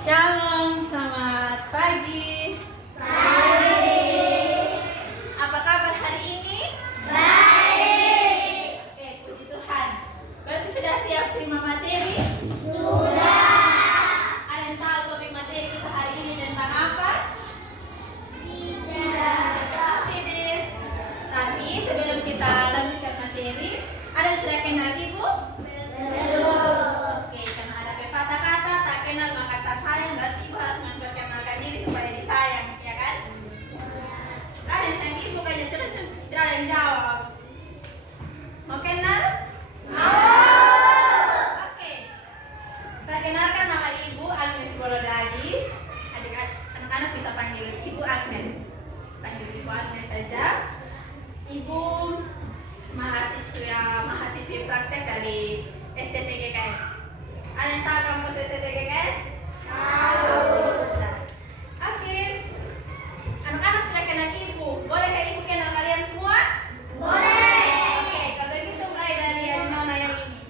Shalom, selamat pagi. Apa kabar hari ini? Baik. Oke, puji Tuhan. Berarti sudah siap terima materi? Sudah. Ada yang tahu topik materi kita hari ini tentang apa? Tidak. Tidak. Tapi sebelum kita lanjutkan materi, ada yang sudah kenal Ibu? Oke, karena ada pepatah kata tak kenal maka tak sayang, berarti Ibu harus memperkenalkan diri supaya disayang, ya kan? Ada yang sayang Ibu kayaknya terus tidak ada yang jawab. Mau kenal? Mau. Oke. Perkenalkan nama Ibu Agnes Bolodadi. Anak-anak bisa panggil Ibu Agnes. Panggil Ibu Agnes saja. Ibu mahasiswi praktek dari STTGKS. Ada yang tahu kampus STTGKS? Tahu. Oke. Anak-anak sudah kenal Ibu. Bolehkah Ibu kenal kalian semua? Boleh. Oke, kalau begitu mulai dari yang nona yang ini.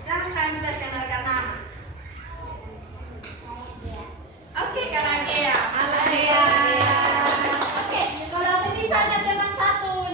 Silahkan perkenalkan nama. Oke, Kak Anggia. Halo Anggia. Oke, kalau misalnya teman satu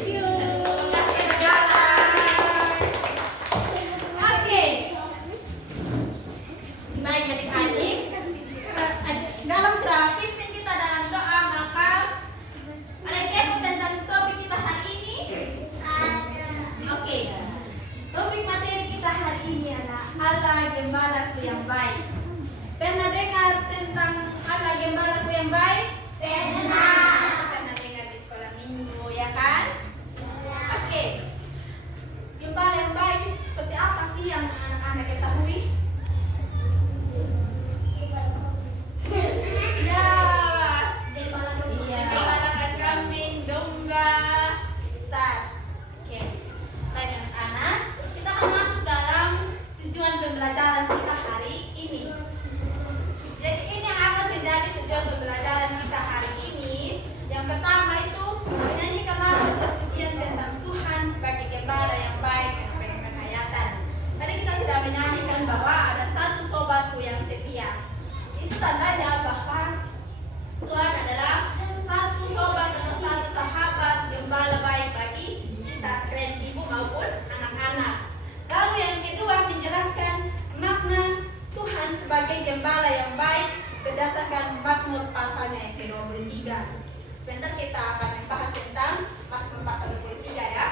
Thank you. Oke. Baik adik-adik, dalam sudah pimpin kita dalam doa, maka ada yang kepo tentang topik kita hari ini? Oke. Topik materi kita hari ini adalah Allah Gembalaku yang baik. Pernah dengar tentang Allah Gembalaku yang baik? Pernah dengar di sekolah minggu, ya kan? Oke. Gembala yang baik itu seperti apa sih yang anak-anak ketahui? Ya, gembala kambing, domba, tar. Oke. Baik anak-anak, kita akan masuk dalam tujuan pembelajaran kita hari ini. Jadi ini yang akan menjadi tujuan pembelajaran kita hari ini. Yang pertama itu menyanyikan lagu pujian tentang Tuhan sebagai gembala yang baik dan penuh penghayatan. Tadi kita sudah menyanyikan bahwa ada satu sobatku yang setia. Itu tandanya bahwa Tuhan adalah satu sobat atau satu sahabat gembala baik bagi kita sekalian ibu maupun anak-anak. Lalu yang kedua menjelaskan makna Tuhan sebagai gembala yang baik berdasarkan Mazmur pasalnya yang ke-23. Sebentar kita akan membahas tentang Mazmur pasal 23 ya.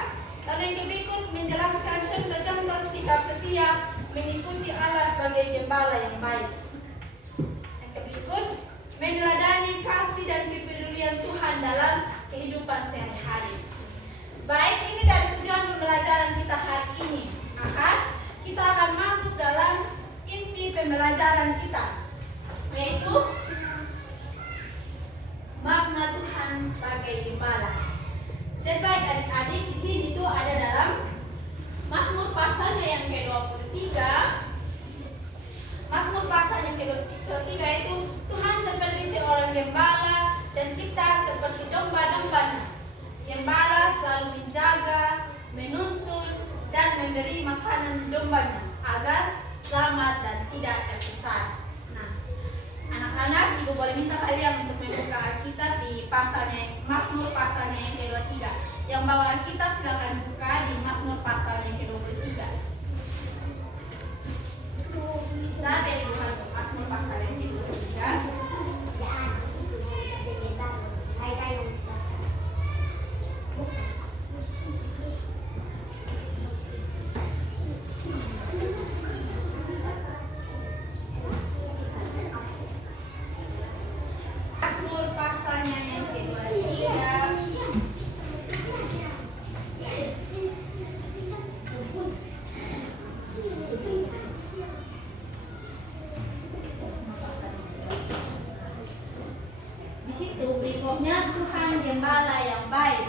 Lalu yang berikut menjelaskan contoh-contoh sikap setia mengikuti Allah sebagai gembala yang baik. Yang berikut meneladani kasih dan kepedulian Tuhan dalam kehidupan sehari-hari. Baik, ini dari tujuan pembelajaran kita hari ini. Maka kita akan masuk dalam inti pembelajaran kita, yaitu makna Tuhan sebagai gembala. Jadi baik adik-adik, di sini itu ada dalam Mazmur pasalnya yang ke-23. Mazmur pasal yang ke-23 itu Tuhan seperti seorang gembala dan kita seperti domba-dombanya. Gembala selalu menjaga, menuntun, dan memberi makanan dombanya agar selamat dan tidak tersesat. Nah, anak-anak, ibu boleh minta kalian untuk membuka Alkitab di pasalnya, Mazmur pasalnya yang ke-23. Yang bawa Alkitab silakan buka di Mazmur pasal yang ke-23. Sampai di Mazmur pasal yang ke-23. Mazmur pasalnya yang ke-23. Di situ berikutnya Tuhan gembala yang baik.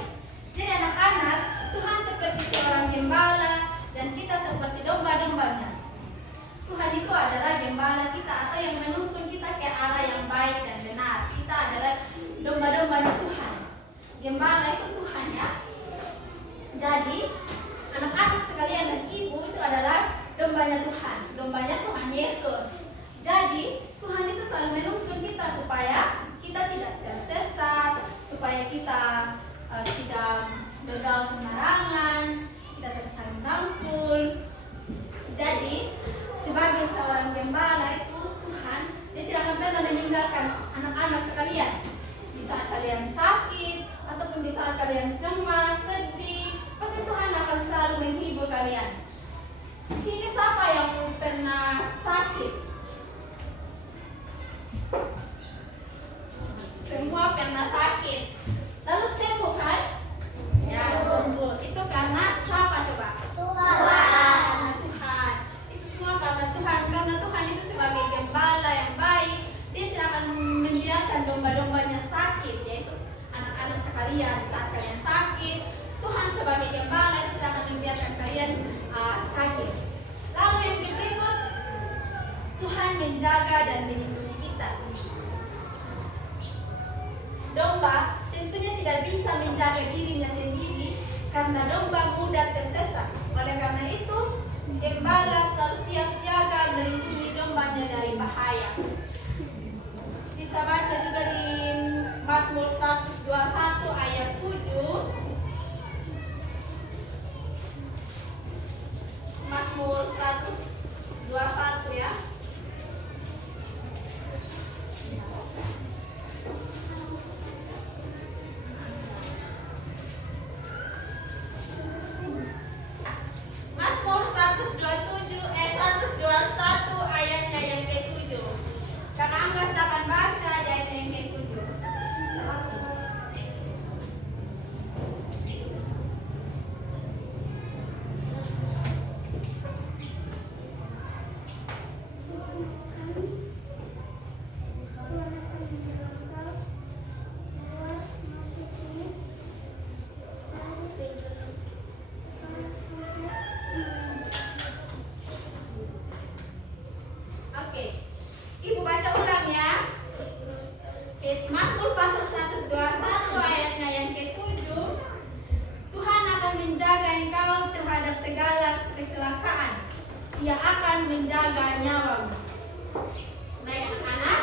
Jadi anak-anak, Tuhan seperti seorang gembala dan kita seperti domba-dombanya. Tuhan itu adalah gembala kita atau yang menuntun kita ke arah yang baik dan benar. Kita adalah domba-dombanya Tuhan. Gembala itu Tuhan ya. Jadi anak-anak sekalian dan ibu itu adalah dombanya Tuhan. Dombanya Tuhan Yesus. Jadi Tuhan itu selalu menuntun kita supaya kita tidak tersesat, supaya kita tidak bergaul sembarangan, kita tetap saling merangkul. Jadi sebagai seorang gembala itu Tuhan, dia tidak akan pernah meninggalkan anak-anak sekalian. Di saat kalian sakit ataupun di saat kalian cemas, sedih, pasti Tuhan akan selalu menghibur kalian. Di sini siapa yang pernah sakit? Semua pernah sakit. Lalu sembuh kan? Ya, sembuh. Itu karena siapa coba? Karena Tuhan. Itu semua karena Tuhan. Karena Tuhan itu sebagai gembala yang baik, dia tidak akan membiarkan domba-dombanya sakit, yaitu anak-anak sekalian. Saat kalian sakit, Tuhan sebagai gembala itu tidak akan membiarkan kalian sakit. Lalu yang berikut, Tuhan menjaga dan melindungi kita. Domba tentunya tidak bisa menjaga dirinya sendiri karena domba mudah tersesat. Oleh karena itu, gembala selalu siap siaga melindungi dombanya dari bahaya. Bisa baca juga di Mazmur 121 ayat 7. menjaga engkau terhadap segala kecelakaan. Ia akan menjaga nyawamu. Baik anak-anak,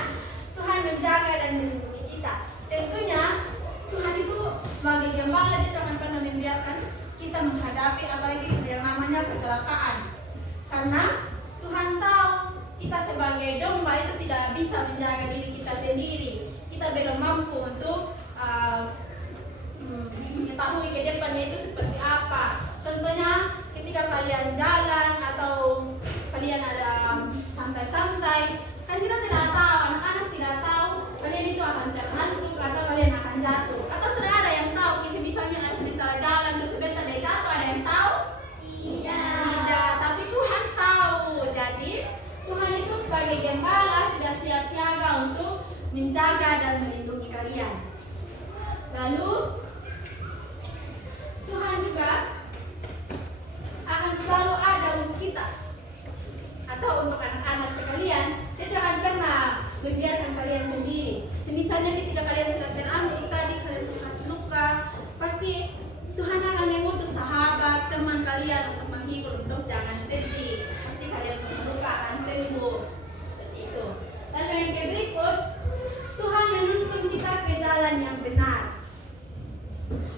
Tuhan menjaga dan melindungi kita. Tentunya Tuhan itu sebagai gembala, dia jangan pernah membiarkan kita menghadapi apalagi yang namanya kecelakaan. Karena Tuhan tahu kita sebagai domba itu tidak bisa menjaga diri kita sendiri. Kita belum mampu untuk mengetahui ke depannya itu seperti apa. Contohnya ketika kalian jalan atau kalian ada santai-santai, kan kita tidak tahu, anak-anak tidak tahu kalian itu akan terhantuk atau kalian akan jatuh. Atau sudah ada yang tahu, misalnya ada sebentar jalan terus sebentar dia jatuh, ada yang tahu? Tidak, tapi Tuhan tahu. Jadi Tuhan itu sebagai gembala sudah siap siaga untuk menjaga dan melindungi kalian. Lalu Tuhan juga akan selalu ada untuk kita atau untuk anak-anak sekalian. Dia tidak akan pernah membiarkan kalian sendiri. Misalnya ketika kalian sudah terambil tadi, kalian luka, pasti Tuhan akan mengutus sahabat, teman kalian untuk menghibur, untuk jangan sedih. Pasti kalian luka akan sembuh. Seperti itu. Lalu yang berikut, Tuhan menuntun kita ke jalan yang benar.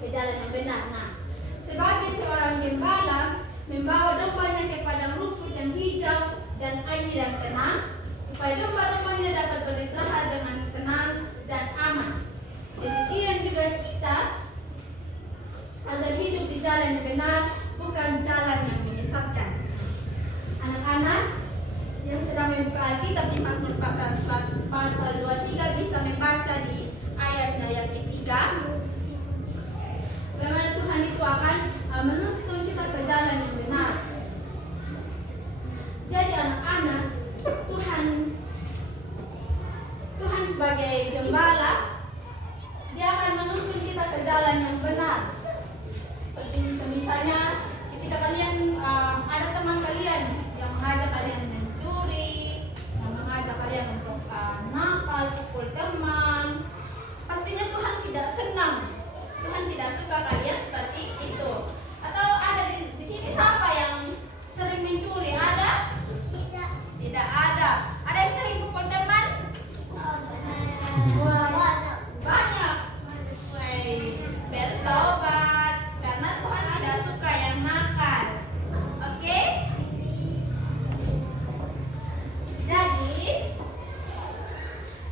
Ke jalan yang benar. Nah, sebagai seorang gembala, membawa dombanya kepada rumput yang hijau dan air yang tenang, supaya domba-dombanya dapat beristirahat dengan tenang dan aman. Demikian juga kita agar hidup di jalan yang benar, bukan jalan yang menyesatkan. Anak-anak yang sedang membuka Alkitab di Mazmur pasal 23 bisa membaca di ayatnya yang ketiga. Bagaimana Tuhan itu akan menuntun kita ke jalan yang benar. Jadi anak-anak, Tuhan sebagai gembala, dia akan menuntun kita ke jalan yang benar. Seperti misalnya ketika kalian ada teman kalian yang mengajak kalian mencuri, yang mengajak kalian untuk nakal, pukul teman, pastinya Tuhan tidak senang. Tuhan tidak suka kalian seperti itu. Atau ada di sini siapa yang sering mencuri? Ada? Tidak ada. Ada yang sering pukul teman? Banyak. Bertobat karena Tuhan tidak suka yang nakal. Oke? Jadi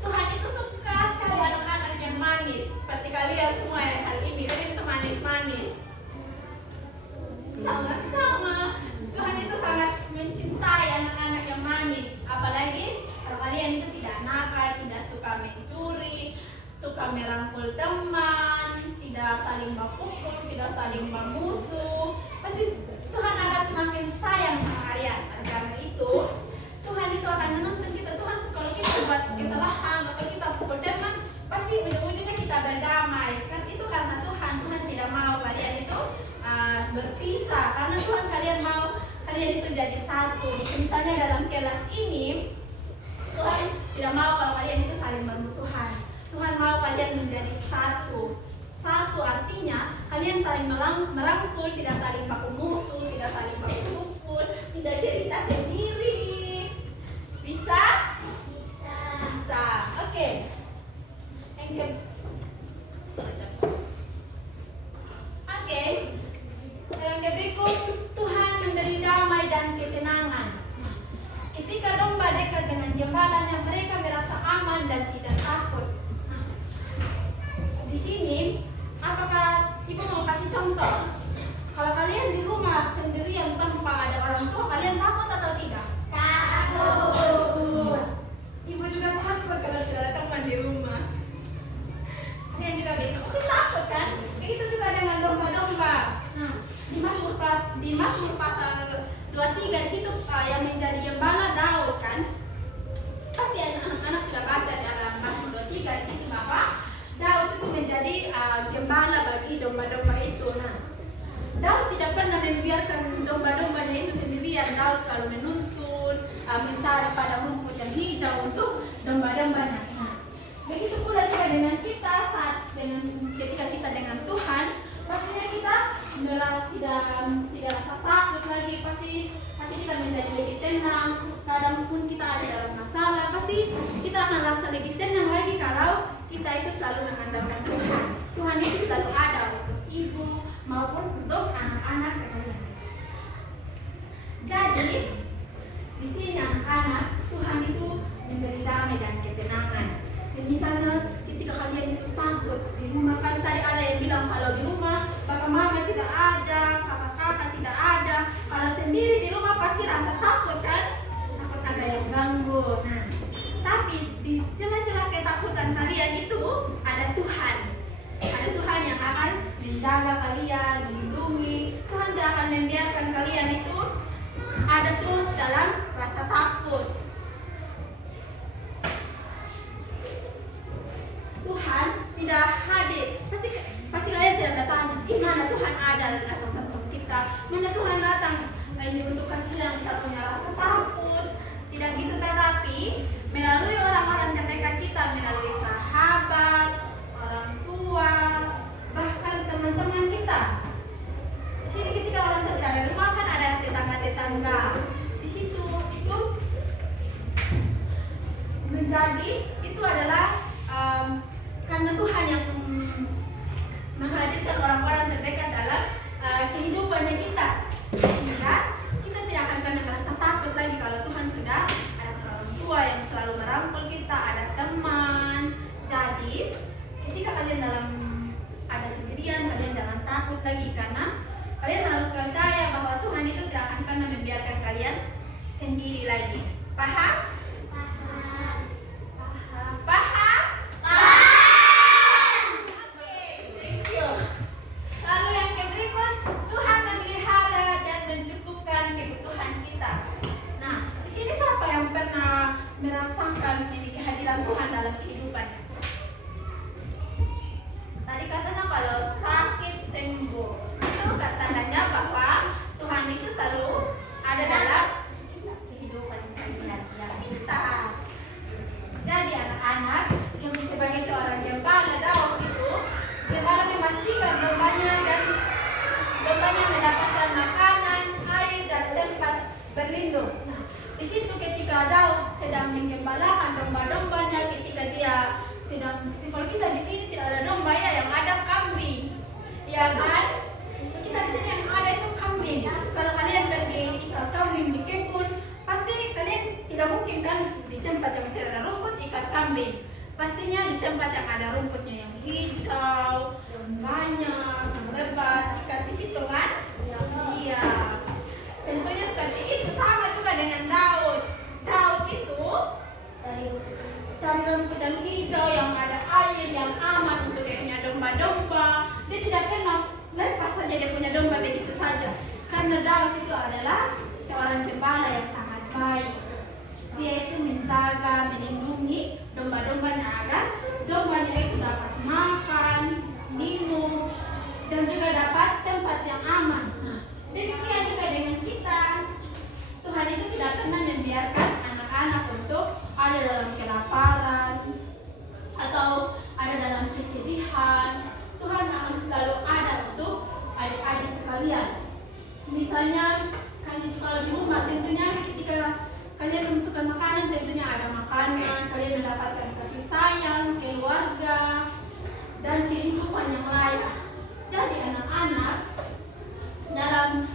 Tuhan itu suka sekali anak-anak yang manis. Seperti kalian semua yang hari ini, kalian itu manis-manis. Sama-sama. Tuhan itu sangat mencintai anak-anak yang manis. Apalagi kalau kalian itu tidak nakal, tidak suka mencuri, suka merangkul teman, tidak saling berpukul, tidak saling bermusuh. Pasti Tuhan akan semakin sayang sama kalian. Karena itu Tuhan itu akan menuntun kita. Tuhan kalau kita buat kesalahan atau kita pukul teman, pasti ujung-ujungnya kita berdamai. Kan itu karena Tuhan tidak mau kalian itu berpisah. Karena Tuhan kalian mau kalian itu jadi satu. Misalnya dalam kelas ini, Tuhan tidak mau kalau kalian itu saling bermusuhan. Tuhan mau kalian menjadi satu. Satu artinya kalian saling merangkul, tidak saling baku musuh, tidak saling baku pukul, tidak cerita sendiri. Bisa? Bisa. Oke. Yang berikut, Tuhan memberi damai dan ketenangan. Ketika domba dekat dengan gembalanya, mereka merasa aman dan tidak takut. Di sini, apakah Ibu mau kasih contoh? Kalau kalian di rumah sendirian tanpa ada orang tua, kalian takut atau tidak? Takut. Ibu juga takut kalau tidak ada teman di rumah. Kalian juga begitu, pasti takut kan? Begitu juga dengan domba-domba. Di Mazmur pasal 23 di situ yang menjadi gembala Daud kan? Pasti anak-anak sudah baca dalam Mazmur 23 di situ bahwa Daud itu menjadi gembala bagi domba-domba itu. Nah, Daud tidak pernah membiarkan domba-dombanya itu sendirian. Daud selalu menuntun, mencari padang rumput yang hijau untuk domba-dombanya. Nah, begitu pula juga dengan kita ketika kita dengan Tuhan, pastinya kita tidak rasa takut lagi, pasti kita menjadi lebih tenang. Kadang pun kita ada dalam masalah, pasti kita akan rasa lebih tenang lagi kalau kita itu selalu mengandalkan Tuhan. Tuhan itu selalu ada untuk ibu maupun untuk anak-anak sekalian. Jadi di sini anak-anak, Tuhan itu memberi damai dan ketenangan. Misalnya ketika kalian itu takut di rumah, kan tadi ada yang bilang kalau di rumah bapak mama tidak ada, kakak-kakak tidak ada, kalau sendiri di rumah pasti rasa takut kan, takut ada yang ganggu. Nah, tapi di celah-celah ketakutan kalian itu ada Tuhan. Ada Tuhan yang akan menjaga kalian, melindungi. Tuhan tidak akan membiarkan kalian itu ada terus dalam rasa takut. Tuhan tidak hadir. Pasti kalian sudah bertanya, di mana Tuhan ada dalam tempat kita? Mana Tuhan datang ini untuk kasih yang kita punya rasa takut? Tidak gitu, tetapi melalui orang-orang terdekat kita, melalui sahabat, orang tua, bahkan teman-teman kita. Di sini ketika orang tidak ada rumah kan ada tetangga-tetangga. Di situ itu menjadi itu adalah karena Tuhan yang menghadirkan orang-orang terdekat dalam kehidupannya kita, sehingga kita tidak akan pernah merasa takut lagi kalau Tuhan sudah ada orang tua yang selalu merangkul kita, ada teman. Jadi ketika kalian ada sendirian, kalian jangan takut lagi, karena kalian harus percaya bahwa Tuhan itu tidak akan pernah membiarkan kalian sendiri lagi. Paham? Paham? Oke, thank you. Lalu yang berikut, Tuhan memelihara dan mencukupkan kebutuhan kita. Nah, di sini siapa yang pernah merasakan ini kehadiran Tuhan dalam kehidupannya? Tadi katanya kalau sakit sembuh, itu tandanya bahwa Tuhan itu selalu ada dalam kehidupan kita. Jadi anak-anak, yang sebagai seorang gembala Daud itu, gembala memastikan dombanya mendapatkan makanan, air, dan tempat berlindung. Nah, di situ ketika Daud sedang menggembalakan domba-dombanya, ketika dia sedang, kalau kita di sini tidak ada domba ya, yang ada kambing, ya kan? Kita di sini yang ada itu kambing. Kalau kalian pergi ikat kambing di kebun, pasti kalian tidak mungkin kan di tempat yang tidak ada rumput ikat kambing. Pastinya di tempat yang ada rumputnya yang hijau, yang banyak, yang lebat, ikat di situ kan? Iya. Tentunya seperti itu, sama juga dengan Daud. Daud itu cari rumput yang hijau, yang ada air, yang aman untuk dia punya domba-domba. Dia tidak pernah lepas saja dia punya domba begitu saja. Karena Daud itu adalah seorang gembala yang sangat baik. Dia itu menjaga, melindungi domba-dombanya agar dombanya itu dapat makan, minum, dan juga dapat tempat yang aman. Demikian juga dengan kita. Tuhan itu tidak pernah membiarkan anak-anak untuk ada dalam kelaparan atau ada dalam kesedihan. Tuhan akan selalu ada untuk adik-adik sekalian. Misalnya kalau di rumah, tentunya ketika kalian membutuhkan makanan, tentunya ada makanan, kalian mendapatkan kasih sayang, keluarga, dan kehidupan yang layak. Jadi anak-anak, dalam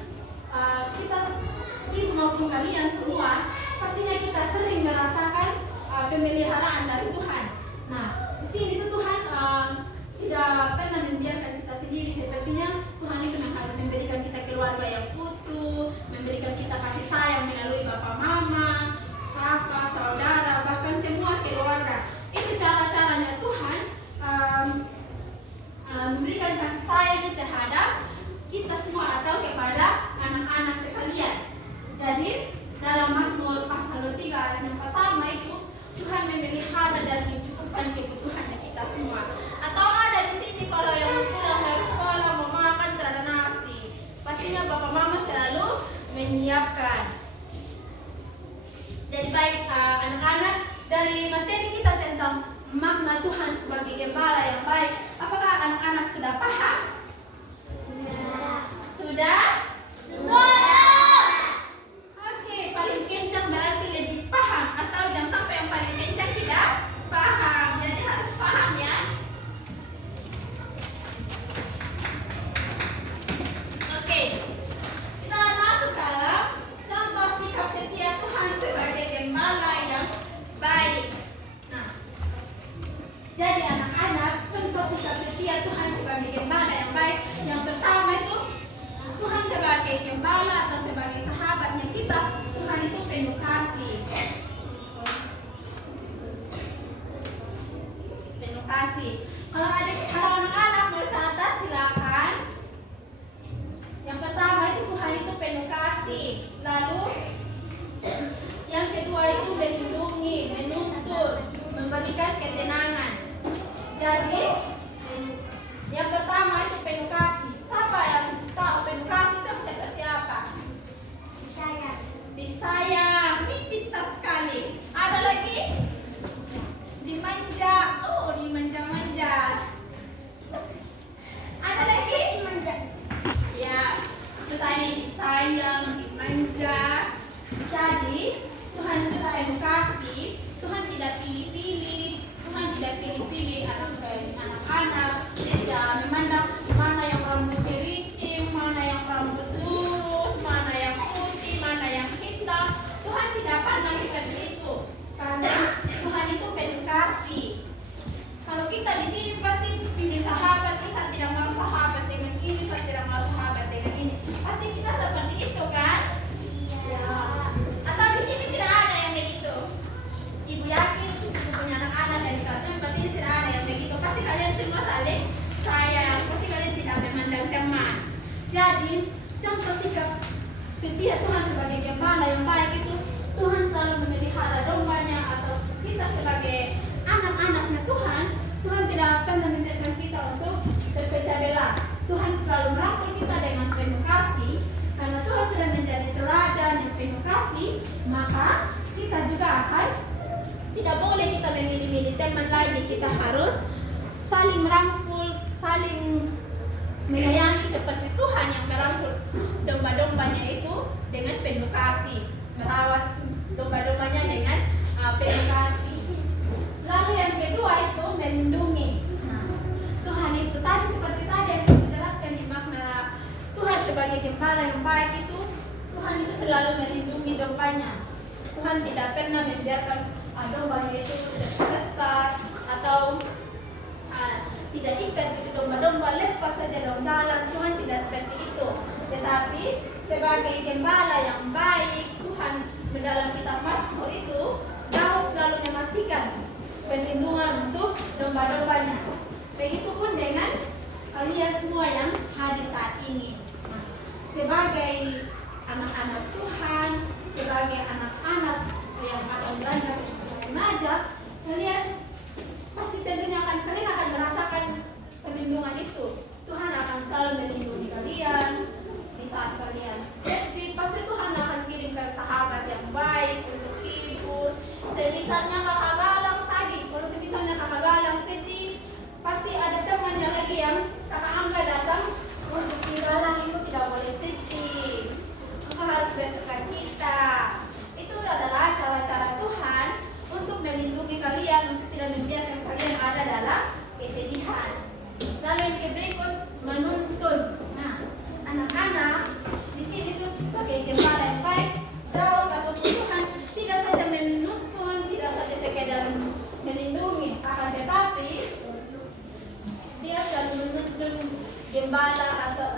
kita ibu maupun kalian semua, pastinya kita sering merasakan pemeliharaan dari Tuhan. Nah, di sini itu Tuhan tidak pernah membiarkan kita sendiri. Sepertinya Tuhan itu memberikan kita keluarga yang utuh, memberikan kita kasih sayang melalui bapak mama, kakak, saudara, bahkan semua keluarga. Itu cara-caranya Tuhan memberikan kasih sayang terhadap kita semua atau kepada anak-anak sekalian. Jadi dalam Mazmur pasal 3 ayat yang pertama itu, Tuhan memelihara dan mencukupkan kebutuhan kita semua. Atau ada di sini kalau yang pulang dari sekolah mau makan serada nasi, pastinya bapak mama selalu menyiapkan. Jadi baik anak-anak, dari materi kita tentang makna Tuhan sebagai gembala yang baik, apakah anak-anak sudah paham? Sudah? Sudah. Oke, paling kencang berarti lebih paham, atau jangan sampai yang paling kencang tidak paham. Jadi harus paham ya. Oke, kita masuk dalam contoh sikap setia Tuhan sebagai gembala yang baik. Nah, jadi anak-anak, contoh sikap setia Tuhan sebagai gembala yang baik. Yang pertama itu, Tuhan sebagai gembala atau sebagai sahabatnya kita, Tuhan itu penuh kasih. Penuh kasih. Kalau anak-anak mau catat silakan. Yang pertama itu Tuhan itu penuh kasih. Lalu yang kedua itu melindungi, menuntun, memberikan ketenangan. Jadi yang pertama itu penuh kasih. Siapa yang tahu penuh kasih itu seperti apa? Disayang. Disayang. Ini pintar sekali. Ada lagi? Dimanja. Oh, dimanja-manja. Ada lagi? Dimanja. Ya, itu tadi disayang, dimanja. Jadi Tuhan itu penuh kasih. Tuhan tidak pilih-pilih. Tuhan tidak pilih-pilih anak-anak. Dia tidak memandang mana yang rambut keriting, mana yang rambut lurus, mana yang putih, mana yang hitam. Tuhan tidak pandang seperti itu, karena Tuhan itu penuh kasih. Kalau kita di sini pasti pilih sahabat, saya tidak mau sahabat dengan ini, saya tidak mau sahabat dengan ini. Pasti kita seperti itu kan? Iya. Atau di sini tidak ada yang begitu? Ibu yakin punya anak-anak dan di kelas 4 ini tidak ada yang begitu. Pasti kalian semua saling sayang, pasti kalian tidak memandang teman. Jadi contoh sikap setia Tuhan sebagai gembala yang baik itu, Tuhan selalu memelihara dombanya, atau kita sebagai anak-anaknya Tuhan, Tuhan tidak pernah membiarkan kita untuk terpecah belah. Tuhan selalu merangkul kita dengan penuh kasih. Karena Tuhan sudah menjadi teladan yang penuh kasih, maka kita juga akan tidak boleh kita memilih-milih teman lagi. Kita harus saling merangkul, saling menyayangi seperti Tuhan yang merangkul domba-dombanya itu dengan penuh kasih, merawat domba-dombanya dengan penuh kasih. Lalu yang kedua itu melindungi. Nah, Tuhan itu tadi seperti tadi yang saya jelaskan di makna Tuhan sebagai gembala yang baik itu, Tuhan itu selalu melindungi dombanya. Tuhan tidak pernah membiarkan dombanya itu tersesat atau tidak ikat gitu, domba-domba lepas saja dalam jalan. Tuhan tidak seperti itu. Tetapi sebagai gembala yang baik, Tuhan dalam kitab Mazmur itu, Daud selalu memastikan perlindungan untuk domba-dombanya. Begitupun dengan kalian semua yang hadir saat ini. Nah, sebagai anak-anak Tuhan, sebagai anak-anak yang akan beranjak ke masa remaja, kalian pasti tentunya kalian akan merasakan perlindungan itu. Tuhan akan selalu melindungi kalian di saat kalian sedih. Pasti Tuhan akan kirimkan sahabat yang baik untuk hibur. Misalnya kakak galang tadi, kalau misalnya kakak galang sedih, pasti ada temannya lagi yang kakak Angga datang untuk digalang. Itu tidak boleh sedih, kakak harus bersuka cita. Itu adalah cara-cara Tuhan untuk melindungi kalian, untuk tidak membiarkan kalian ada dalam kesedihan. Lalu yang berikut, menuntun. Nah, anak-anak di sini tuh sebagai gembala yang baik, Daud atau Tuhan tidak saja menuntun, tidak saja sekedar melindungi, akan tetapi dia selalu menuntun gembala atau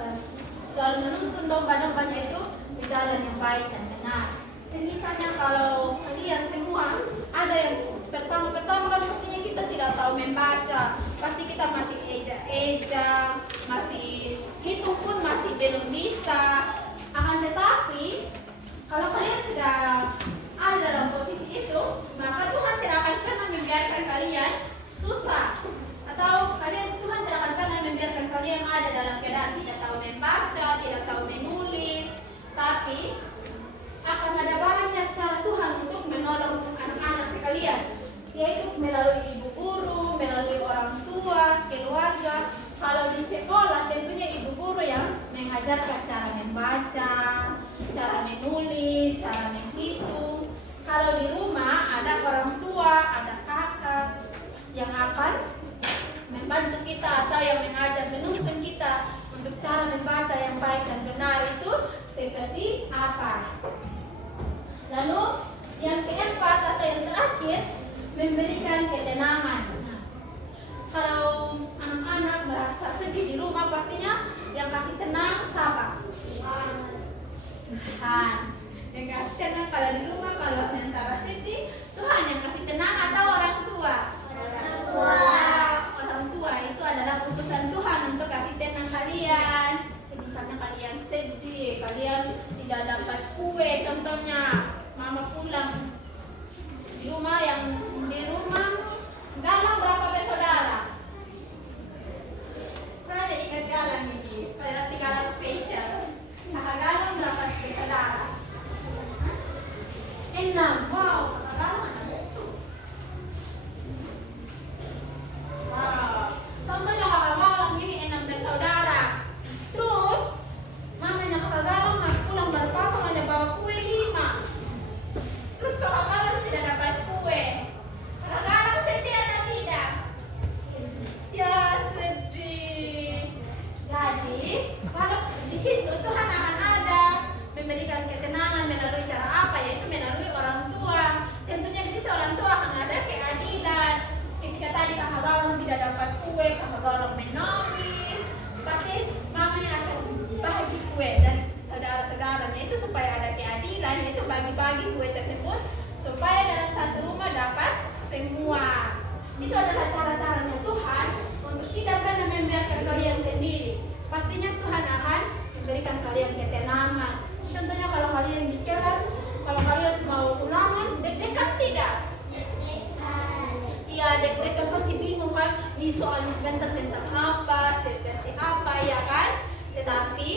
selalu menuntun domba-dombanya itu di jalan yang baik dan benar. Misalnya kalau kalian semua ada yang pertama-pertama kan pastinya kita tidak tahu membaca, pasti kita masih eja-eja, masih hitung pun masih belum bisa. Akan tetapi kalau kalian sudah ada dalam posisi itu, maka Tuhan tidak akan pernah membiarkan kalian susah, atau Tuhan tidak akan pernah membiarkan kalian ada dalam keadaan tidak tahu membaca, tidak tahu menulis. Tapi akan ada banyak cara Tuhan untuk menolong anak-anak sekalian, yaitu melalui ibu guru, melalui orang tua, keluarga. Kalau di sekolah tentunya ibu guru yang mengajarkan cara membaca, cara menulis, cara menghitung. Kalau di rumah ada orang tua, ada kakak yang akan membantu kita atau yang mengajar, menuntun kita untuk cara membaca yang baik dan benar itu seperti apa. Lalu yang keempat atau yang terakhir, memberikan ketenangan. Nah, kalau anak-anak merasa sedih di rumah, pastinya yang kasih tenang siapa? Tuhan. Yang kasih tenang kalau di rumah, kalau sementara sedih, Tuhan yang kasih tenang atau orang tua? Orang tua. Orang tua itu adalah putusan Tuhan untuk kasih tenang kalian. Misalnya kalian sedih, kalian tidak dapat kue, contohnya mama pulang di rumah Galang berapa bersaudara? Saya ingat Galang ini, berarti Galang spesial. Kakak Galang berapa bersaudara? 6. Wow, kakak Galang anak itu. Wow, contohnya kakak Galang ini 6 bersaudara. Terus mamanya kakak Galang pulang berpasang aja bawa kue 5. Terus kakak Galang tidak dapat kue. Kakak Galang sedih atau tidak? Ya sedih. Jadi kalau di situ Tuhan akan ada memberikan ketenangan melalui cara apa? Yaitu melalui orang tua. Tentunya di situ orang tua akan ada keadilan. Ketika tadi kakak Galang tidak dapat kue, kakak Galang menangis, pasti mamanya akan bagi kue dan saudara-saudaranya itu supaya ada keadilan, yaitu bagi-bagi kue tersebut supaya dalam satu rumah dapat semua. Itu adalah cara-caranya Tuhan untuk tidak pernah membiarkan kalian sendiri. Pastinya Tuhan akan memberikan kalian ketenangan. Contohnya kalau kalian di kelas, kalau kalian mau ulangan, deg-degan tidak? Iya, deg-degan pasti bingung kan? Ini soalnya sebentar tentang apa, seperti apa, ya kan? Tetapi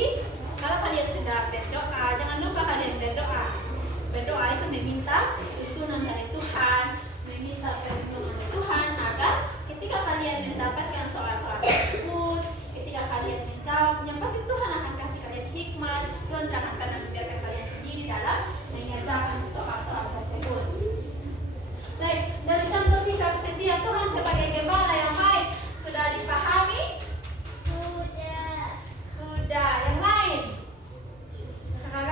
kalau kalian sudah berdoa, jangan lupa kalian berdoa. Berdoa itu meminta tuntunan dari Tuhan, meminta perlindungan dari Tuhan agar ketika kalian mendapatkan soal-soal tersebut, ketika kalian menjawabnya, pasti Tuhan akan kasih kalian hikmat. Tuhan jangan pernah membiarkan kalian sendiri dalam mengerjakan soal-soal tersebut. Baik, dari contoh sikap setia Tuhan sebagai gembala yang baik sudah dipahami? Sudah. Yang lain? Kakak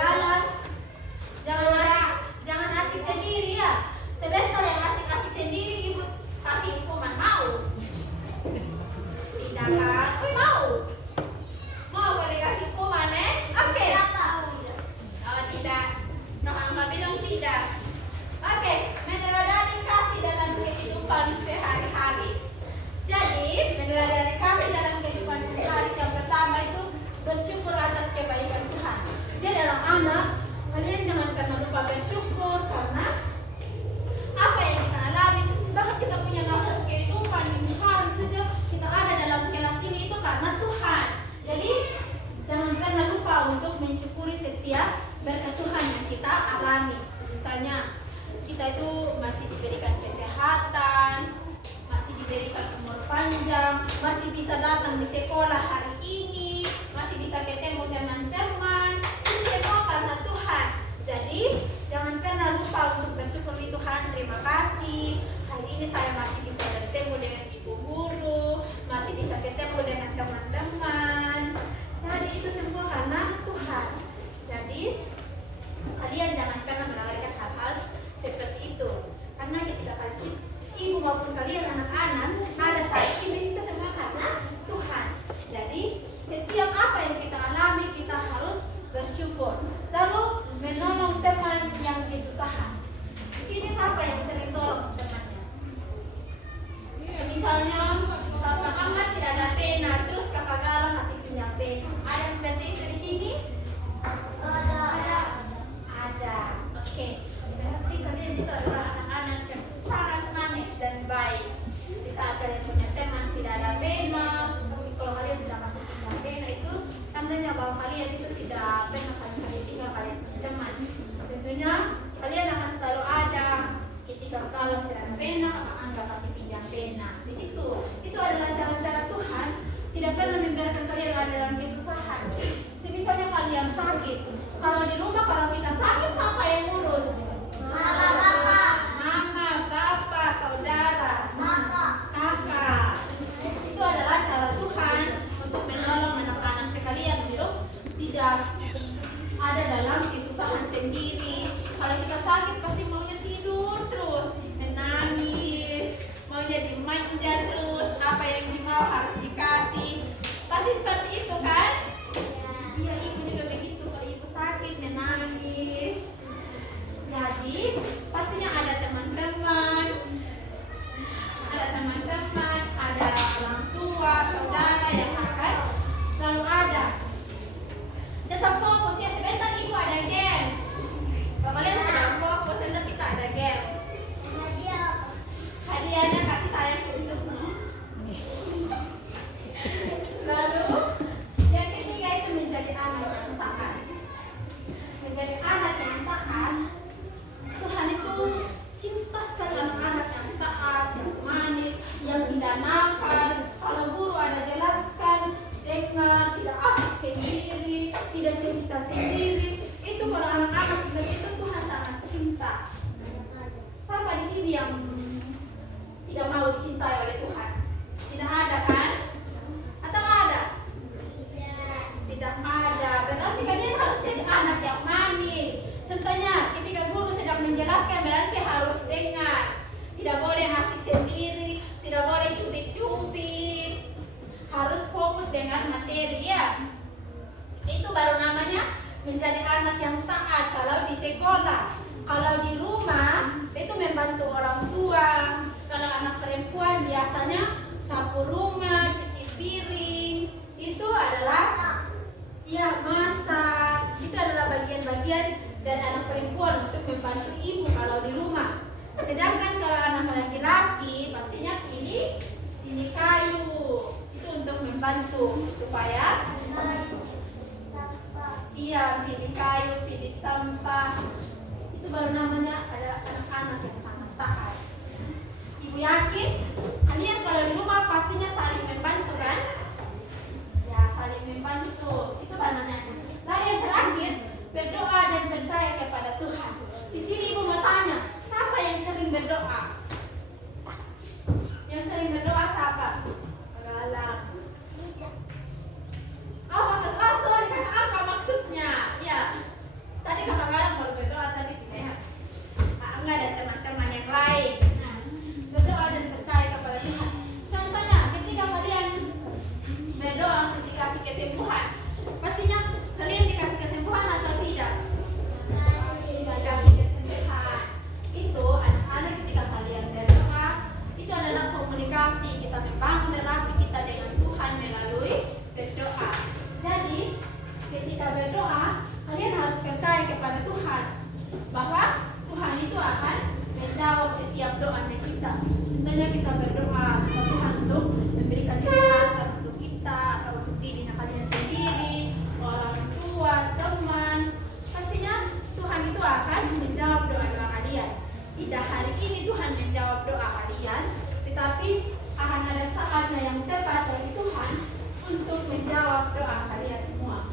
Galang, jangan asik sendiri ya. Sebentar yang asik-asik sendiri ibu kasih hukuman, mau? Tidak kan? Mau boleh kasih hukuman Oke. Oh tidak. Mama bilang tidak. Oke, meneladani kasih dalam kehidupan sehari-hari. Jadi, meneladani kasih dalam kehidupan sehari-hari yang pertama itu bersyukur atas kebaikan Tuhan. Jadi anak-anak, kalian jangan pernah lupa bersyukur karena apa yang kita alami, bahkan kita punya nafas kehidupan ini hari saja kita ada dalam kelas ini itu karena Tuhan. Jadi jangan pernah lupa untuk mensyukuri setiap berkat Tuhan yang kita alami. Misalnya kita itu masih diberikan kesehatan, masih diberikan umur panjang, masih bisa datang di sekolah hari ini, masih bisa ketemu teman-teman, itu semua karena Tuhan. Jadi jangan pernah lupa untuk bersyukur di Tuhan. Terima kasih, hari ini saya masih bisa bertemu dengan ibu guru, masih bisa ketemu dengan teman-teman. Jadi itu semua karena Tuhan. Jadi kalian jangan pernah melalaikan hal-hal seperti itu. Karena ketika kalian ibu maupun kalian anak-anak ada saat ini, itu semua karena Tuhan. Jadi setiap apa yang kita alami kita harus bersyukur. Lalu menolong teman yang kesusahan. Di sini siapa yang sering tolong temannya? Misalnya kakak Ahmad tidak ada pena, terus kakak Galang masih punya pena. Ada yang seperti itu di sini? Ada. Oke. Berarti kalian itu adalah anak-anak yang sangat manis dan baik. Di saat kalian punya teman tidak ada pena, pasti kalau kalian sudah masih punya pena itu tandanya bahwa kalian itu tidak pernah kalian kasih tinggal sakit. Kalau di rumah kalau kita sakit siapa yang ngurus? Mama, papa, saudara, kakak. Itu adalah cara Tuhan untuk menolong anak-anak sekalian gitu. Tidak ada dalam kesusahan sendiri. Kalau kita sakit pasti maunya tidur terus, menangis, maunya dimanja terus, apa yang dimau harus dikasih. Pasti seperti itu kan? Iya, ibu juga begitu. Kalau ibu sakit menangis. Jadi pastinya ada teman-teman, ada orang tua, saudara yang akan selalu ada. Tetap fokus ya, sebentar ibu ada games. Kalau kalian tidak fokus, sebentar kita ada games. Hadiahnya kasih sayang untukmu. Lalu yang ketiga itu menjadi anak yang taat. Menjadi anak yang taat. Tuhan itu cinta sekali anak-anak yang taat, yang manis, yang tidak nakal. Kalau guru ada jelaskan, dengar, tidak asik sendiri, tidak cerita sendiri. Itu kalau anak-anak seperti itu Tuhan sangat cinta. Siapa di sini yang tidak mau dicintai oleh Tuhan? Tidak ada kan? Atau ada? Tidak ada. Berarti kalian harus jadi anak yang manis. Contohnya, ketika guru sedang menjelaskan berarti harus dengar. Tidak boleh asik sendiri, tidak boleh cubit-cubit. Harus fokus dengan materi ya. Itu baru namanya menjadi anak yang taat kalau di sekolah. Kalau di rumah itu membantu orang tua. Kalau anak perempuan biasanya sapu rumah, cuci piring. Itu adalah ya masak. Itu adalah bagian-bagian dari anak perempuan untuk membantu ibu kalau di rumah. Sedangkan kalau anak laki-laki pastinya pilih kayu. Itu untuk membantu supaya pilih kayu, pilih sampah. Itu baru namanya ada anak-anak yang sangat taat. Ibu yakin kalian kalau di rumah pastinya saling membantu kan? Ya, saling membantu. Itu baru namanya. Lalu yang terakhir, berdoa dan percaya kepada Tuhan. Di sini ibu mau tanya, siapa yang sering berdoa? Yang sering berdoa siapa? Galang. Sorry, apa maksudnya? Ya, tadi kakak Galang baru berdoa tadi tidak. Enggak ada teman-teman yang lain. Nah, berdoa dan percaya kepada Tuhan. Contohnya, ketika kalian berdoa untuk dikasih kesembuhan, pastinya kalian dikasih kesembuhan atau tidak? Dikasih kesembuhan. Itu anak-anak ketika kalian berdoa, itu adalah komunikasi. Kita membangun relasi kita dengan Tuhan melalui berdoa. Jadi, ketika berdoa, kalian harus percaya kepada Tuhan bahwa Tuhan itu akan menjawab setiap doa kita. Contohnya kita berdoa kepada Tuhan untuk memberikan kesehatan untuk kita atau untuk diri kalian sendiri, orang tua, teman. Pastinya Tuhan itu akan menjawab doa-doa kalian. Tidak hari ini Tuhan menjawab doa kalian, tetapi akan ada saatnya yang tepat dari Tuhan untuk menjawab doa kalian semua.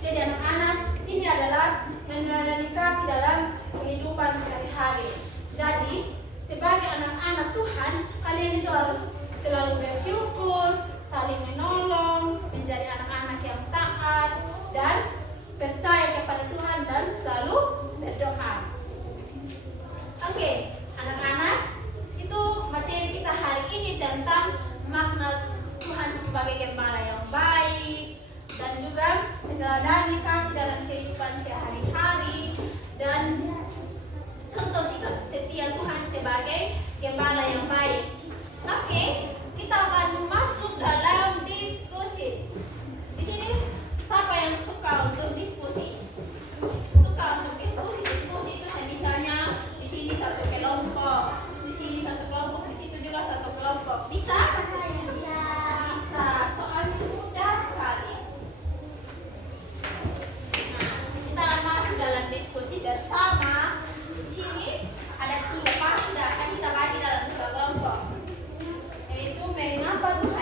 Jadi anak-anak, ini adalah meneladani kasih dalam kehidupan sehari-hari. Jadi sebagai anak-anak Tuhan, kalian itu harus selalu bersyukur, saling menolong, menjadi anak-anak yang taat dan percaya kepada Tuhan dan selalu berdoa. Oke, anak-anak, itu materi kita hari ini tentang makna Tuhan sebagai gembala yang baik dan juga meneladani kasih dalam kehidupan sehari-hari dan contoh sikap setia Tuhan sebagai gembala yang baik. Oke, kita akan masuk dalam diskusi. Di sini siapa yang suka untuk diskusi? Suka untuk diskusi itu misalnya di sini satu kelompok, di sini satu kelompok, di situ juga satu kelompok. Bisa? Bisa. Soalnya mudah sekali. Nah, kita akan masuk dalam diskusi bersama. Di sini ada 3 pas, akan kita bagi dalam 2 kelompok. Yaitu mengapa Tuhan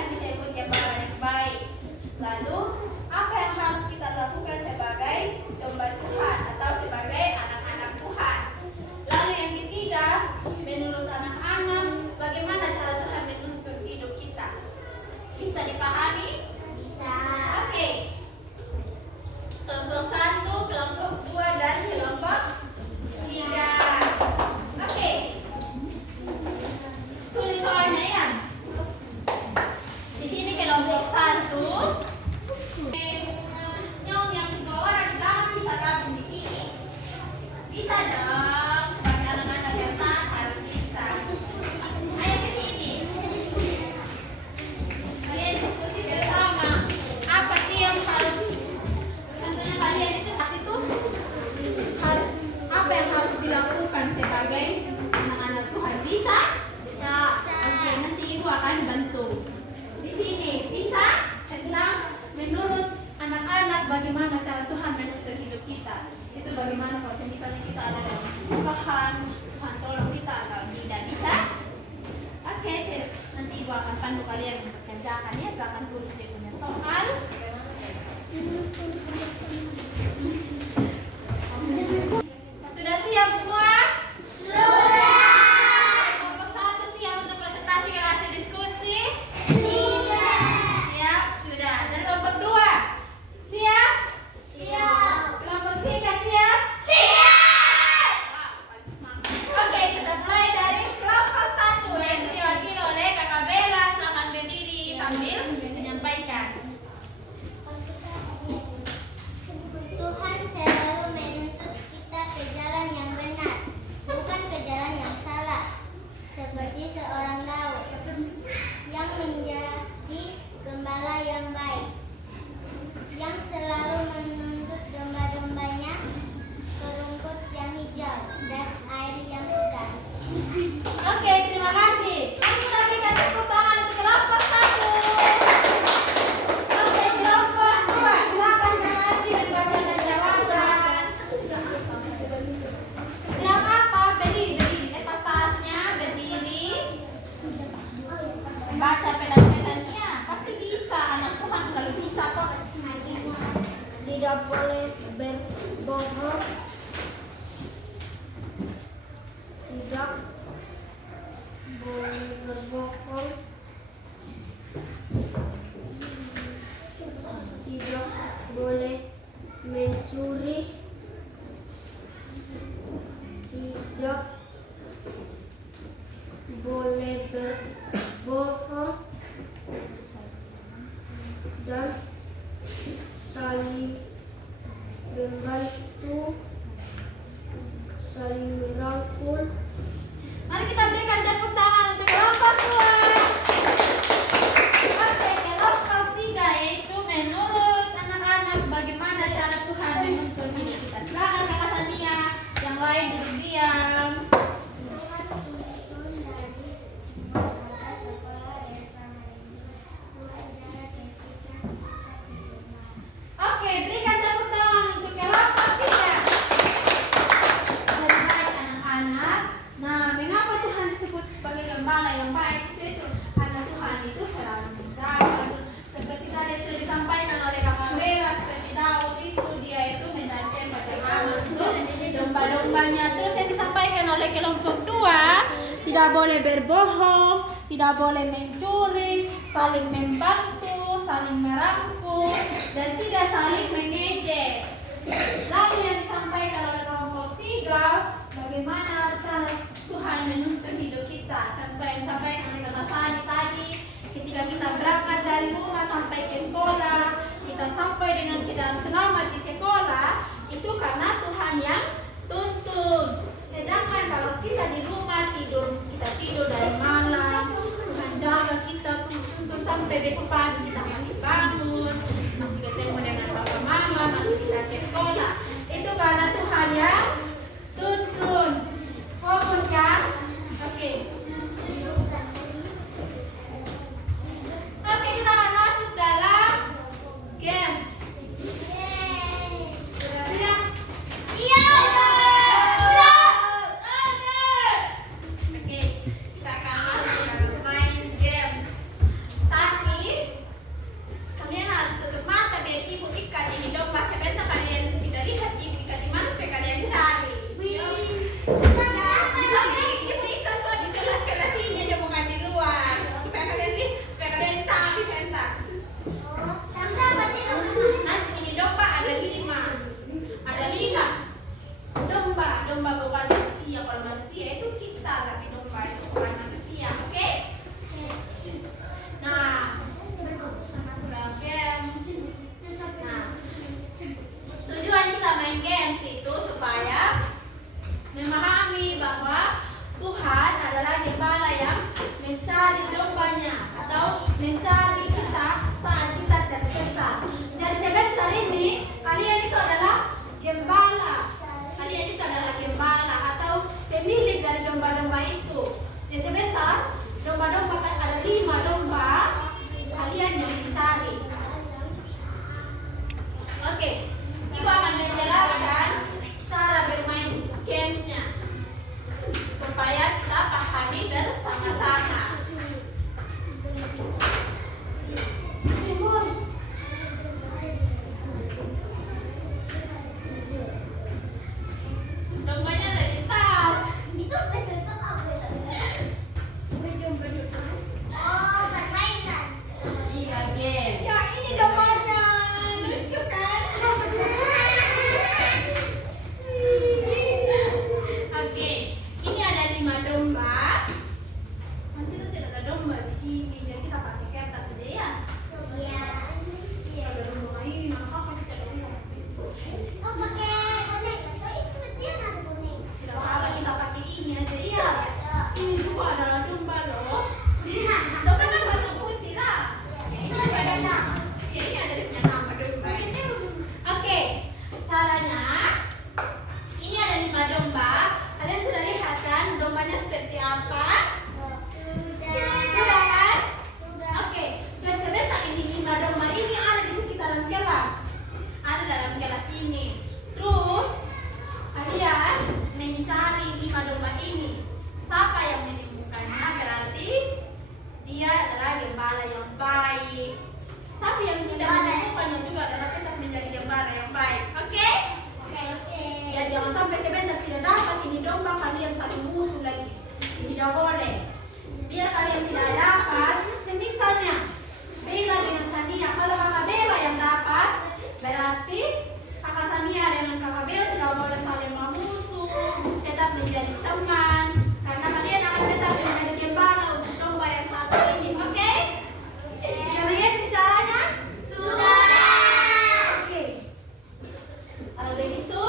boleh berbohong. Tidak boleh berbohong. Tidak boleh mencuri. Tidak boleh berbohong. Dan saling membantu, saling merangkul. Mari kita berikan tepuk tangan untuk kelompok 2. Oke, kelompok 3 yaitu menurut anak-anak bagaimana cara Tuhan menuntun hidup kita. Silakan Kakak Sania, yang lain duduk diam. Oke, berikan tepuk tangan untuk kelompok 3. Lebih baik anak-anak. Nah, mengapa Tuhan disebut sebagai gembala yang baik? Itu karena Tuhan itu selalu menjaga. Seperti tadi sudah disampaikan oleh Kakak Bella, seperti Daud itu dia itu menanti bagaimana untuk domba-dombanya. Terus yang disampaikan oleh kelompok 2, tidak boleh berbohong, tidak boleh mencuri, saling membantu, saling merangkul, dan tidak saling mengejek. Lalu yang disampaikan oleh kelompok 3, bagaimana cara Tuhan menuntun hidup kita. Contoh yang disampaikan oleh Kakak Sani tadi, ketika kita berangkat dari rumah sampai ke sekolah, kita sampai dengan keadaan selamat di sekolah, itu karena Tuhan yang tuntun. Sedangkan kalau kita di rumah kita tidur dari malam, Tuhan jaga kita tuntun sampai besok pagi kita masih bangun, masih ketemu dengan papa mama, masih bisa ke sekolah. Itu karena Tuhan yang tuntun. Fokus ya. Oke. Oke, kita akan masuk dalam games. Sudah siap? Iya. Oke, kita akan masuk dalam main games. Tapi kalian harus tutup mata biar ibu ikat ini domba. Sebentar kalian tidak lihat ibu ikat di mana supaya kalian cari. Tapi ibu ikat kok di kelas ini aja bukan di luar. Supaya kalian lihat, supaya kalian cari sebentar. Nanti ini domba ada 5. Ada 5 domba bukan manusia. Kalau manusia itu kita, tapi domba itu bukan manusia. Oke? Nah, games. Nah, tujuan kita main games itu supaya memahami bahwa Tuhan adalah gembala yang mencari dombanya atau mencari kita saat kita tersesat. Jadi sebentar ini kalian itu adalah gembala. Kalian itu adalah gembala atau pemilik dari domba-domba itu. Jadi sebentar, domba-domba ada 5 domba, kalian yang mencari. Oke, ibu akan menjelaskan cara bermain gamesnya supaya kita pahami bersama-sama. Dombanya ada di tas. Iya, game. Ya, ini dombanya. Lucu kan? Oke, ini ada 5 domba. Nanti itu tidak ada domba di sini, jadi kita pakai kertas saja ya. Iya, ada domba ini, maka kita tidak domba. Tidak apa-apa, kita pakai ini aja ya. Ini juga adalah domba loh. Domba kan warna putih lah. Ya, ini juga ada nama. Ya, ini ada punya nama domba ini. Oke, caranya ini ada 5 domba. Kalian sudah lihat kan dombanya seperti apa? Sudah kan? Oke, jadi sebentar ini 5 domba ini ada di sekitaran kelas. Ada dalam kelas ini. Terus kalian mencari 5 domba ini. Siapa yang menemukannya berarti dia adalah gembala yang baik. Tapi yang tidak menemukannya juga adalah tetap menjadi gembala yang baik. Tidak boleh. Biar kalian tidak dapat, semisalnya Bella dengan Sania. Kalau kakak Bella yang dapat, berarti kakak Sania dengan kakak Bella tidak boleh saling memusuh, tetap menjadi teman. Karena kalian akan tetap menjadi gembala untuk domba yang satu ini, oke? Sudah mengerti caranya? Sudah. Oke. Kalau begitu,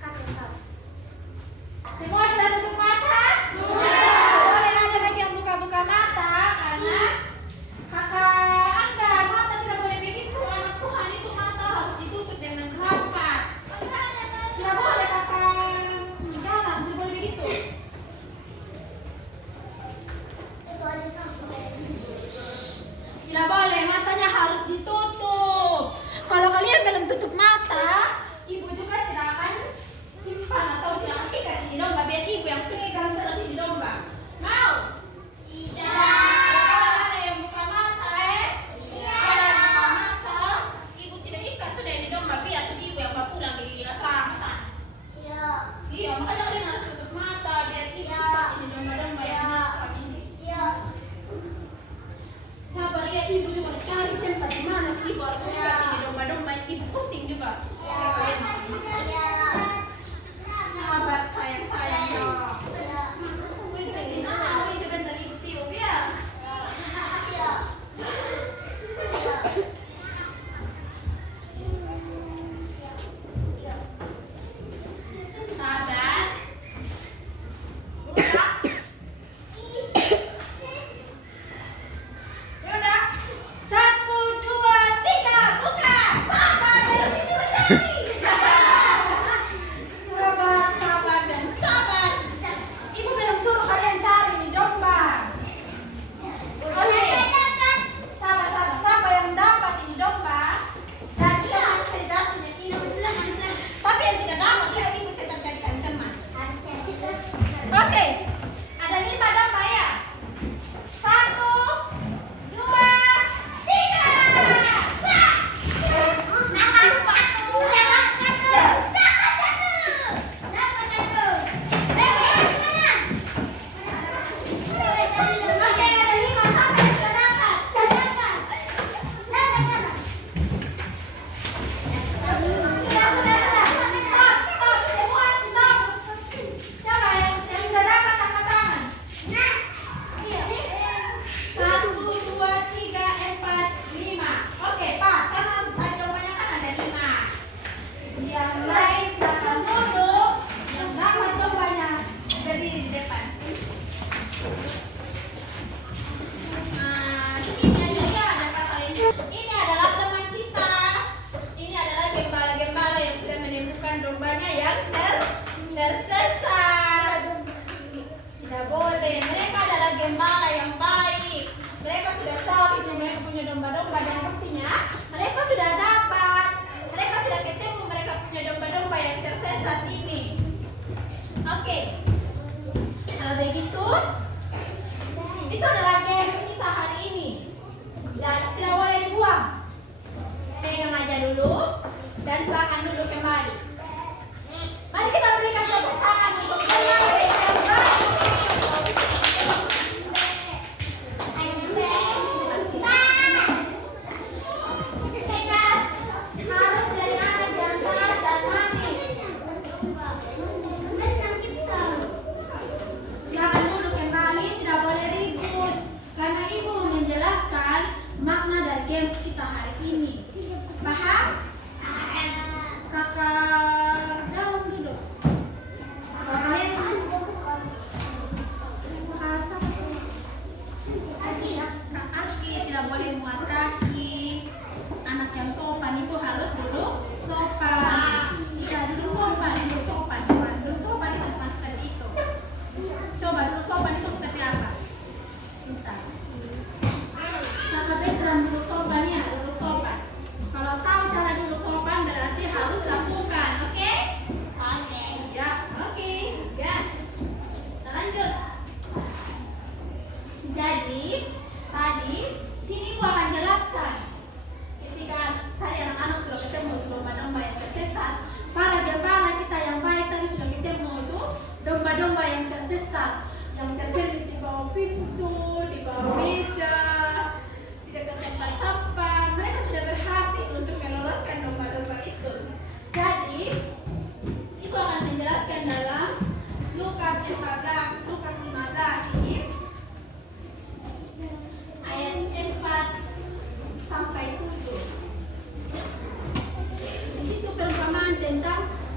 kakak. Semua sudah tutup mata? Boleh ada lagi yang buka-buka mata karena kakak Angga, mata tidak boleh begitu. Anak Tuhan itu mata harus ditutup dengan rapat. Tidak boleh kakak jalan, tidak boleh begitu. Tidak boleh, matanya harus ditutup. Kalau kalian belum tutup mata, ibu juga tidak akan simpan atau tidak akan ikat ini domba. Biar ibu yang pegang terus ini domba. Mau? Kalau ada yang buka mata, Kalau yang buka mata, ibu tidak ikat sudah ini domba. Biar ibu yang bawa pulang di asrama sana. Iya, makanya kalian harus tutup mata biar ibu ikat ini domba-domba yang nakal ini. Sabar ya, ibu juga cari tempat di mana ibu harus ikat ini domba-domba. Ibu pusing juga. Sahabat sayang-sayang ya. Di sana, sebentar ibu tiup ya. Sahabat. Buka. Yaudah. 1, 2, 3, buka. Sabar, belum disuruh cari. Sabar dan sabar. Ibu belum suruh kalian cari nih domba. Oke. Sabar yang dapat ini domba. Jadi teman sejatinya ini. Tapi yang tidak dapat ya ibu tetap jadikan teman. Oke. Ada 5 domba ya. 1, 2, 3. Oke, ada 5 sampai yang sudah dapat. Sudah. Stop. Semua stop. Coba yang sudah dapat angkat tangan. 1, 2, 3, 4, 5. Oke, pas. Karena ada dombanya kan ada 5. Yang lain silakan duduk. Yang dapat dombanya berdiri di depan. Nah, di sini aja ya ada kalian. Ini adalah teman kita. Ini adalah gembala-gembala yang sudah menemukan dombanya yang tersesat. Tidak boleh. Mereka adalah gembala yang baik. Mereka sudah cari tuh, mereka punya domba-domba dan buktinya mereka sudah dapat. Mereka sudah ketemu, mereka punya domba-domba yang tersesat ini. Oke. Kalau begitu, itu adalah games kita hari ini. Dan tidak boleh dibuang. Pegang aja dulu dan silakan duduk kembali. Mari kita berikan tepuk tangan untuk Bella yang baik. Ingat, harus dari anak yang sehat dan manis. Silakan duduk kembali, tidak boleh ribut. Karena ibu mau menjelaskan makna dari games kita hari ini. Paham? Kakak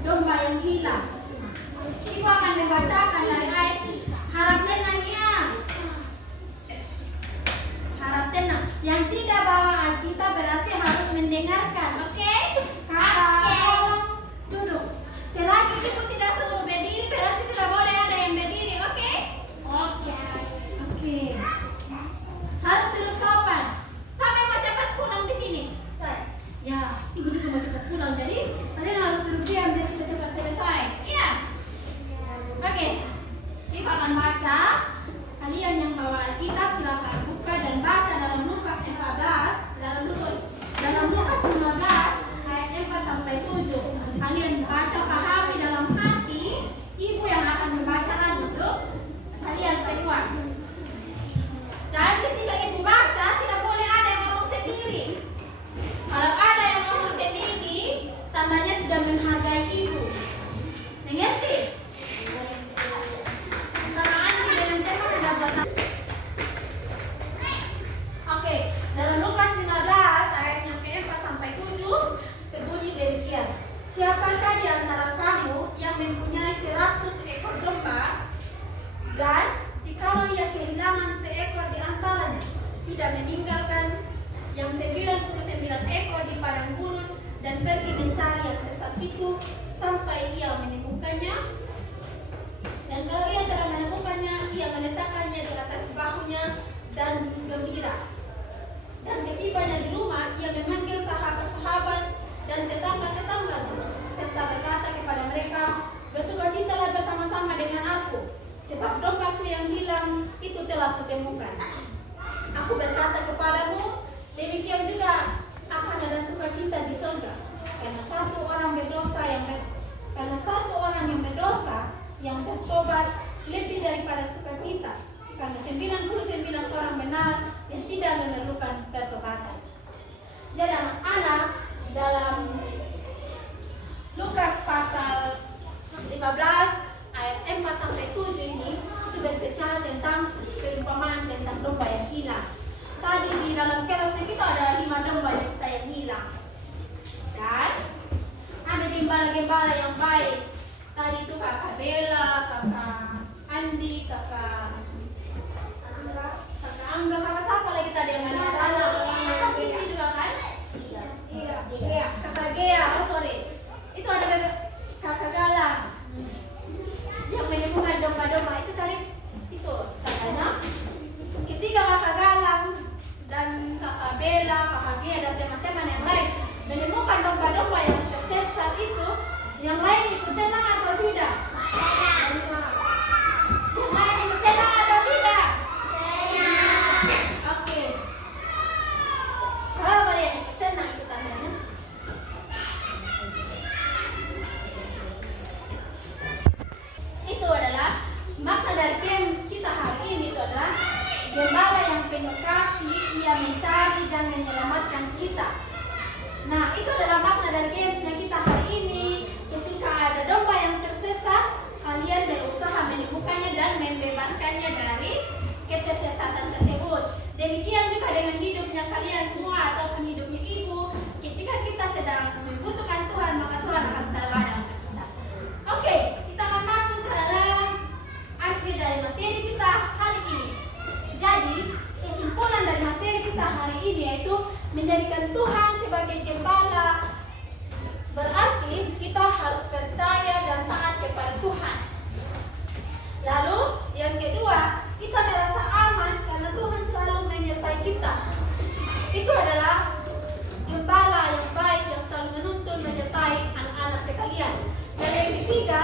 domba yang hilang. Ibu akan membacakan dari ayat harap tenang ya. Harap tenang. Yang tidak bawa Alkitab berarti harus mendengarkan, oke? Kakak, tolong duduk. Selagi ibu tidak suruh berdiri berarti tidak boleh ada yang berdiri, oke? Oke. Harus duduk sopan. Sampai mau cepat pulang di sini. Ya, ibu juga mau cepat pulang. Jadi kalian harus duduk diam biar kita cepat selesai. Iya. Oke. Ibu akan baca. Kalian yang bawa Alkitab silakan buka dan baca dalam Lukas 14, dalam Lukas 15 ayat 4 sampai 7. Kalian baca pahami dalam hati. Ibu yang akan membacakan untuk kalian semua. Dan ketika ibu baca tidak boleh ada yang ngomong sendiri. Kalau ada yang ngomong sendiri, tandanya tidak menghargai ibu. Mengerti? Karena Andi dengan tema tidak buat. Oke, dalam Lukas 15 ayat yang ke-4 sampai 7 berbunyi demikian. Siapakah di antara kamu yang mempunyai 100 ekor domba dan jikalau ia kehilangan seekor di antaranya, tidak meninggalkan yang 99 ekor di padang gurun dan pergi mencari yang sesat itu sampai ia menemukannya? Dan kalau ia tidak menemukannya, ia meletakkannya di atas bahunya dan gembira. Dan setibanya di rumah, ia memanggil sahabat-sahabat dan tetangga-tetangga serta berkata kepada mereka, bersukacitalah bersama-sama dengan aku, sebab dombaku yang hilang itu telah kutemukan. Aku berkata kepadamu, demikian juga akan ada sukacita di surga, karena satu orang yang berdosa yang bertobat lebih daripada sukacita, karena 99 orang benar yang tidak memerlukan pertobatan. Jadi anak-anak, dalam Lukas pasal 15 ayat 4 sampai 7 ini itu berbicara tentang perumpamaan tentang domba yang hilang. Tadi di dalam kerasnya kita ada 5 domba yang hilang. Dan ada gembala-gembala yang baik. Tadi itu kakak Bella, kakak Andi, kakak Angga, kakak siapa lagi tadi yang ada? Kakak Cici juga kan? Iya. Kakak Gea, itu ada kakak Galang yang menemukan domba-domba itu tadi itu katanya. Ketika kakak Galang dan kakak Bella, kakak Gea dan teman-teman yang lain menemukan domba-domba yang tersesat itu, yang lain ikut senang atau tidak? Yang lain ikut senang atau tidak? Oke. Kalau kalian ikut senang itu tandanya. Itu adalah makna dari games kita hari ini. Itu adalah gembala yang penuh kasih, ia mencari dan menyelamatkan kita. Nah, itu adalah makna dari gamesnya kita hari ini. Ketika ada domba yang tersesat, kalian berusaha menemukannya dan membebaskannya dari ketersesatan tersebut. Demikian juga dengan hidupnya kalian semua ataupun hidupnya ibu. Ketika kita sedang membutuhkan Tuhan, maka Tuhan akan selalu ada untuk kita. Oke, kita akan masuk ke dalam akhir dari materi kita hari ini. Jadi, kesimpulan dari materi kita hari ini yaitu menjadikan Tuhan sebagai gembala. Berarti kita harus percaya dan taat kepada Tuhan. Lalu yang kedua, kita merasa aman karena Tuhan selalu menyertai kita. Itu adalah gembala yang baik yang selalu menuntun menyertai anak-anak sekalian. Dan yang ketiga,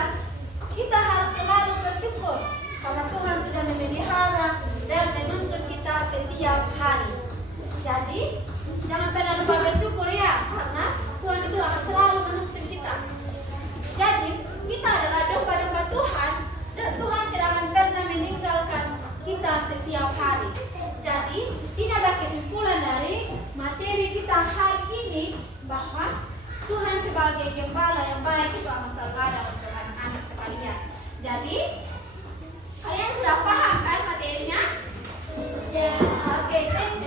kita harus selalu bersyukur karena Tuhan sudah memelihara dan menuntun kita setiap hari. Jadi jangan pernah lupa bersyukur ya, karena Tuhan itu akan selalu menuntun kita. Jadi kita adalah domba-domba Tuhan dan Tuhan tidak akan pernah meninggalkan kita setiap hari. Jadi ini adalah kesimpulan dari materi kita hari ini, bahwa Tuhan sebagai gembala yang baik itu akan selalu ada untuk anak-anak sekalian. Jadi kalian sudah paham kan materinya? Ya. Oke, thank you.